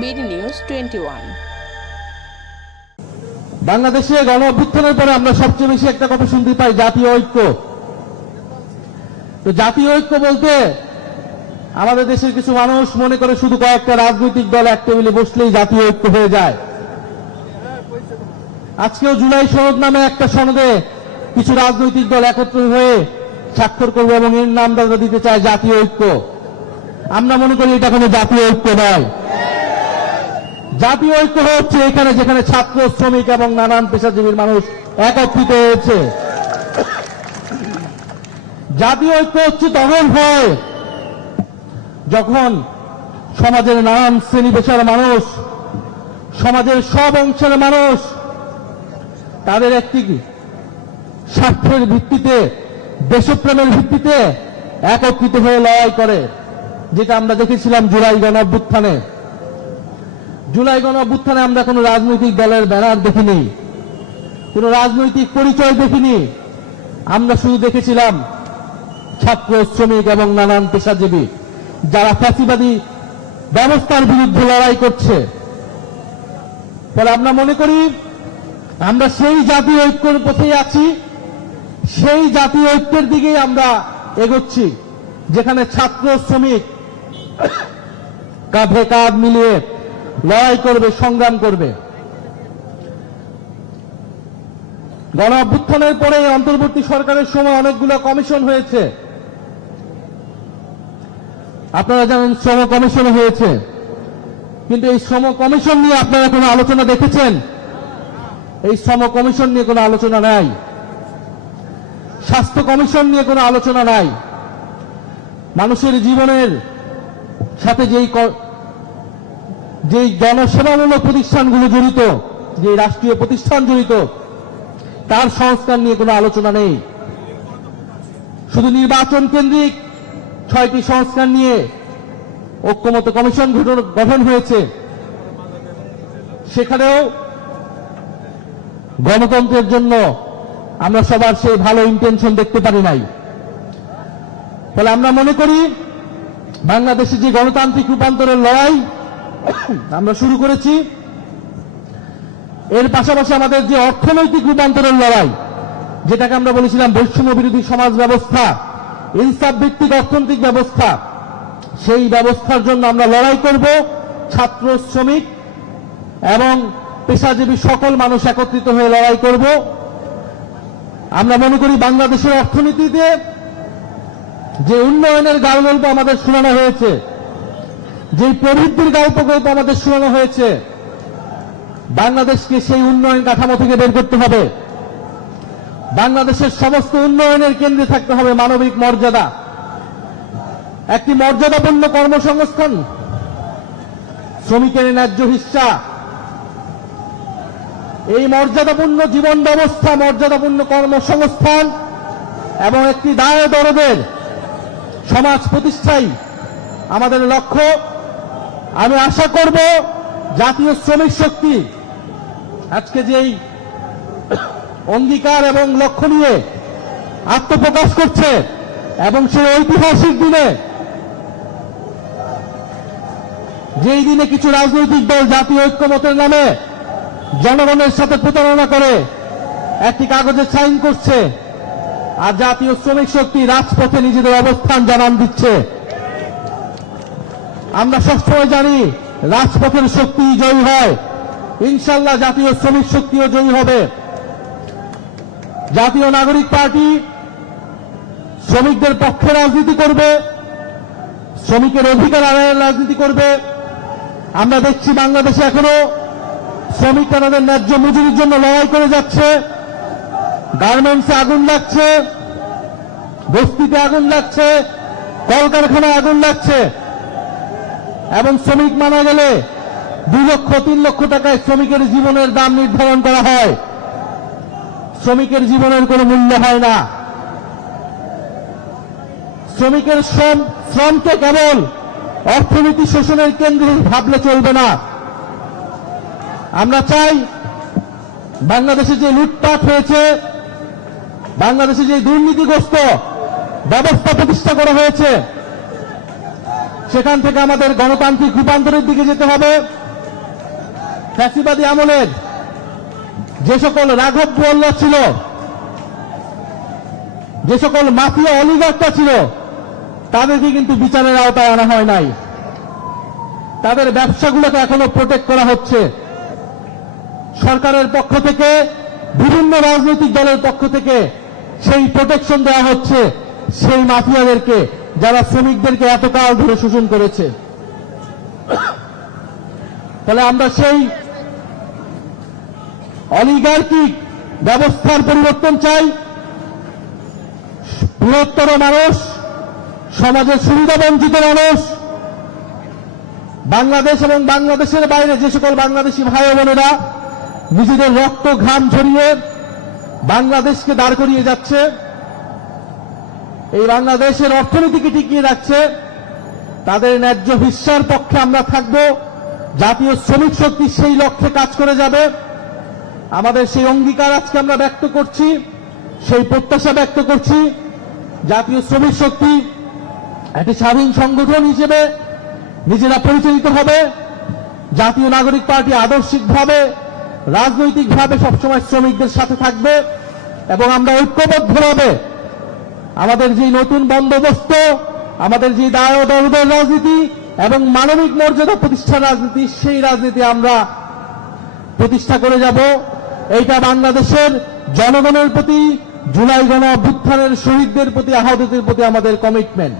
BD news twenty one. বাংলাদেশে গণ অভ্যুত্থানের পরে আমরা সবচেয়ে বেশি একটা কথা শুনতে পাই, জাতীয় ঐক্য। তো জাতীয় ঐক্য বলতে আমাদের দেশের কিছু মানুষ মনে করে শুধু কয়েকটা রাজনৈতিক দল এক টেবিলে বসলেই জাতীয় ঐক্য হয়ে যায়। আজকেও জুলাই সনদ নামে একটা সনদে কিছু রাজনৈতিক দল একত্র হয়ে স্বাক্ষর করবে এবং এর নাম দাদা দিতে চায় জাতীয় ঐক্য। আমরা মনে করি এটা কোনো জাতীয় ঐক্য নয়। জাতীয় ঐক্য হচ্ছে এখানে, যেখানে ছাত্র, শ্রমিক এবং নানান পেশাজীবীর মানুষ একত্রিত হয়েছে। জাতীয় ঐক্য হচ্ছে তখন হয় যখন সমাজের নানান শ্রেণি পেশার মানুষ, সমাজের সব অংশের মানুষ তাদের একটি স্বার্থের ভিত্তিতে, দেশপ্রেমের ভিত্তিতে একত্রিত হয়ে লড়াই করে, যেটা আমরা দেখেছিলাম জুলাই গণ অভ্যুত্থানে জুলাই গণ অভ্যুত্থানে আমরা কোনো রাজনৈতিক দলের ব্যানার দেখিনি, কোনো রাজনৈতিক পরিচয় দেখিনি। আমরা শুধু দেখেছিলাম ছাত্র, শ্রমিক এবং নানান পেশাজীবী যারা ফ্যাসিবাদী ব্যবস্থার বিরুদ্ধে লড়াই করছে। ফলে আমরা মনে করি, আমরা সেই জাতীয় ঐক্যের পথেই আছি, সেই জাতীয় ঐক্যের দিকেই আমরা এগোচ্ছি, যেখানে ছাত্র, শ্রমিক কাঁধে কাঁধ মিলিয়ে লড়াই করবে, সংগ্রাম করবে। গণ অভ্যুত্থানের পরে অন্তর্বর্তী সরকারের সময় অনেকগুলো কমিশন হয়েছে। আপনারা জানেন শ্রম কমিশন হয়েছে। কিন্তু এই শ্রম কমিশন নিয়ে আপনারা কোনো আলোচনা দেখেছেন? এই শ্রম কমিশন নিয়ে কোনো আলোচনা নাই। স্বাস্থ্য কমিশন নিয়ে কোনো আলোচনা নাই। মানুষের জীবনের সাথে যেই যেই জনসেবামূলক প্রতিষ্ঠানগুলো জড়িত, যে রাষ্ট্রীয় প্রতিষ্ঠান জড়িত, তার সংস্কার নিয়ে কোনো আলোচনা নেই। শুধু নির্বাচন কেন্দ্রিক ছয়টি সংস্কার নিয়ে ঐক্যমত কমিশন গঠন- হয়েছে। সেখানেও গণতন্ত্রের জন্য আমরা সবার সেই ভালো ইন্টেনশন দেখতে পারি নাই। ফলে আমরা মনে করি, বাংলাদেশে যে গণতান্ত্রিক রূপান্তরের লড়াই আমরা শুরু করেছি। এর পাশাপাশি আমাদের যে অর্থনৈতিক রূপান্তরের লড়াই, যেটাকে আমরা বলেছিলাম বৈষম্য বিরোধী সমাজ ব্যবস্থা, ইনসাফ ভিত্তিক অর্থনৈতিক ব্যবস্থা, সেই ব্যবস্থার জন্য আমরা লড়াই করব ছাত্র, শ্রমিক এবং পেশাজীবী সকল মানুষ একত্রিত হয়ে লড়াই করব। আমরা মনে করি বাংলাদেশের অর্থনীতিতে যে উন্নয়নের গল্প আমাদের শোনানো হয়েছে যে প্রবৃদ্ধির গল্প গল্প আমাদের শোনানো হয়েছে, বাংলাদেশকে সেই উন্নয়ন কাঠামো থেকে বের করতে হবে। বাংলাদেশের সমস্ত উন্নয়নের কেন্দ্রে থাকতে হবে মানবিক মর্যাদা। একটি মর্যাদাপূর্ণ কর্মসংস্থান, শ্রমিকের ন্যায্য হিস্সা। এই মর্যাদাপূর্ণ জীবন ব্যবস্থা, মর্যাদাপূর্ণ কর্মসংস্থান এবং একটি দায় দরদের সমাজ প্রতিষ্ঠাই আমাদের লক্ষ্য। আমি আশা করব জাতীয় শ্রমিক শক্তি আজকে যেই অঙ্গীকার এবং লক্ষ্য নিয়ে আত্মপ্রকাশ করছে এবং সেই ঐতিহাসিক দিনে, যেই দিনে কিছু রাজনৈতিক দল জাতীয় ঐক্যমতের নামে জনগণের সাথে প্রতারণা করে একটি কাগজে সাইন করছে আর জাতীয় শ্রমিক শক্তি রাজপথে নিজেদের অবস্থান জানান দিচ্ছে। আমরা সবসময় জানি রাজপথের শক্তি জয়ী হয়। ইনশাল্লাহ জাতীয় শ্রমিক শক্তিও জয়ী হবে। জাতীয় নাগরিক পার্টি শ্রমিকদের পক্ষে রাজনীতি করবে, শ্রমিকের অধিকার আদায়ের রাজনীতি করবে। আমরা দেখছি বাংলাদেশে এখনও শ্রমিকরা তাদের ন্যায্য মজুরির জন্য লড়াই করে যাচ্ছে। গার্মেন্টসে আগুন লাগছে, বস্তিতে আগুন লাগছে, কলকারখানায় আগুন লাগছে। এবং শ্রমিক মারা গেলে দুই লক্ষ, তিন লক্ষ টাকায় শ্রমিকের জীবনের দাম নির্ধারণ করা হয়। শ্রমিকের জীবনের কোনো মূল্য হয় না। শ্রমিকের শ্রম শ্রমকে কেবল অর্থনীতি শোষণের কেন্দ্র ভাবলে চলবে না। আমরা চাই বাংলাদেশে যে লুটপাট হয়েছে, বাংলাদেশে যে দুর্নীতিগ্রস্ত ব্যবস্থা প্রতিষ্ঠা করা হয়েছে সেখান থেকে আমাদের গণতান্ত্রিক রূপান্তরের দিকে যেতে হবে। ফ্যাসিবাদী আমলের যে সকল রাঘব বোয়াল্লা ছিল, যে সকল মাফিয়া অলিগারটা ছিল, তাদেরকে কিন্তু বিচারের আওতায় আনা হয় নাই। তাদের ব্যবসাগুলোকে এখনও প্রোটেক্ট করা হচ্ছে। সরকারের পক্ষ থেকে, বিভিন্ন রাজনৈতিক দলের পক্ষ থেকে সেই প্রোটেকশন দেওয়া হচ্ছে সেই মাফিয়াদেরকে। যারা শ্রমিকদেরকে এতকাল ধরে শোষণ করেছে ফলে আমরা সেই অলিগার্কিক ব্যবস্থার পরিবর্তন চাই। বৃহত্তর মানুষ, সমাজের সুবিধাবঞ্চিত মানুষ, বাংলাদেশ এবং বাংলাদেশের বাইরে যে সকল বাংলাদেশি ভাই বোনেরা নিজেদের রক্ত ঘাম ঝরিয়ে বাংলাদেশকে দাঁড় করিয়ে যাচ্ছে। এই বাংলাদেশের অর্থনীতিকে টিকিয়ে রাখছে, তাদের ন্যায্য হিস্সার পক্ষে আমরা থাকব, জাতীয় শ্রমিক শক্তি সেই লক্ষ্যে কাজ করে যাবে। আমাদের সেই অঙ্গীকার আজকে আমরা ব্যক্ত করছি, সেই প্রত্যাশা ব্যক্ত করছি, জাতীয় শ্রমিক শক্তি একটি স্বাধীন সংগঠন হিসেবে নিজেরা পরিচালিত হবে, জাতীয় নাগরিক পার্টি আদর্শিকভাবে, রাজনৈতিকভাবে সবসময় শ্রমিকদের সাথে থাকবে, এবং আমরা ঐক্যবদ্ধভাবে আমাদের যে নতুন বন্দোবস্ত, আমাদের যে দায় ও দরদের রাজনীতি এবং মানবিক মর্যাদা প্রতিষ্ঠা রাজনীতি, সেই রাজনীতি আমরা প্রতিষ্ঠা করে যাব। এইটা বাংলাদেশের জনগণের প্রতি, জুলাই গণ অভ্যুত্থানের শহীদদের প্রতি, আহতদের প্রতি আমাদের কমিটমেন্ট